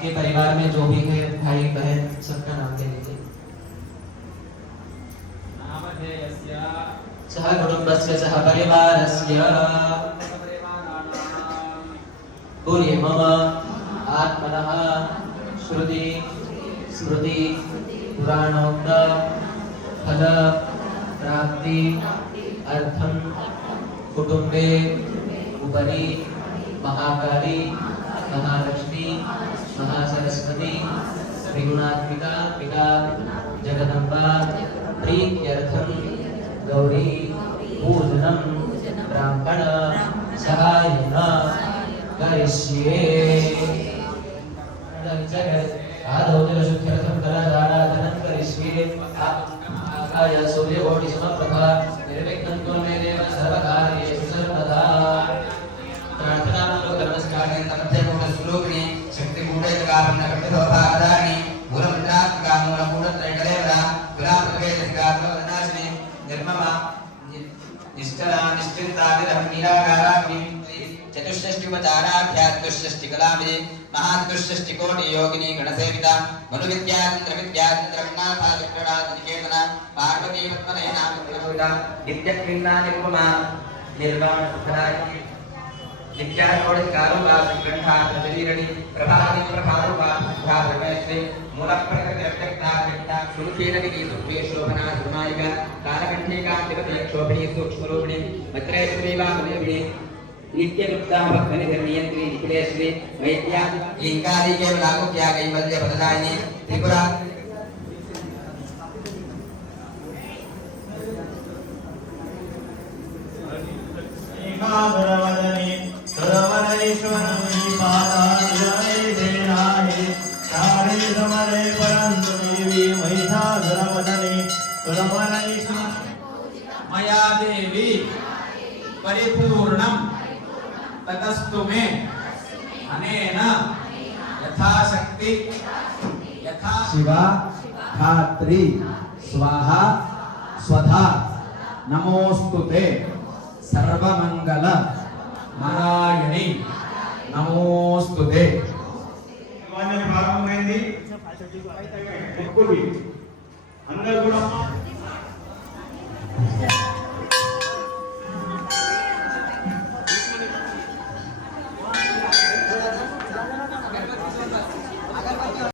आपके परिवार में जो भी है भाई बहन सबका नाम ले लीजिए। सह कुटुंबस्य सह परिवारस्य बोलिए मम आत्मनः श्रुति स्मृति पुराणोक्त फल प्राप्ति अर्थम कुटुंबे उपरि महाकाली महालक्ष्मी महासरस्वती त्रिगुणात्मिका पिता जगदम्बा प्रीत्यर्थम गौरी पूजनम ब्राह्मण सहायेन करिष्ये। आदौतिरशुद्ध्यर्थं कलादानाधनं करिष्ये। आकाय सूर्यकोटिसमप्रभा निर्विघ्नं कुरु मे देव सर्वकार्येषु सर्वदा। प्रार्थनापूर्वक नमस्कारेण तमध्यमूलस्वरूपिणी शक्तिकूटैककारणकर्तृभावधारिणी मूलमन्त्रात्मिका मूलकूटत्रैकलेवरा गुलाबप्रभेदविकात्मकनाशिनी निर्ममा निश्चला निश्चिन्ता निरहमीराकाराग्निं चतुष्षष्टिपचाराभ्यात्तुष्षष्टिकलामिति महात्तुष्षष्टिकोटियोगिनी गणसेविता मनुविद्यातन्त्रविद्यातन्त्रकन्नाथाविक्रणादिनिकेतना पार्वती पद्मनयनामकृता नित्यक्रीडा निरुपमा निर्वाणसुखदायिनी नित्याषोडशकारूपा श्रीकण्ठा प्रचलीरणी प्रभावती प्रभारूपा सुधा परमेश्वरी मूलप्रकृतिरव्यक्ता सुमुखीरविनी सुप्रिय शोभना सुमायिका कालकण्ठीका शिवती क्षोभिणी सूक्ष्मरूपिणी मत्रैश्वरीवा मुनिर्विणी नित्ययुक्ता भक्तनिधर्मियन्त्री निखिलेश्वरी वैद्या लिंगादि केवलागुक्या कैवल्य पददायिनी त्रिपुरा धरवदने धरवदैश्वरमी पादाय देनाहि चारे समरे परन्तु देवी महिषा धरवदने धरवदैश्वर मया देवी परिपूर्णं ततस्तु मे अनेन यथाशक्ति यथा शिवा धात्री स्वाहा स्वधा नमोस्तुते सर्वमंगल नारायणी नमोस्तुते। ఇవన్నీ ప్రారంభమైంది ముక్కుడి అందరూ కూడా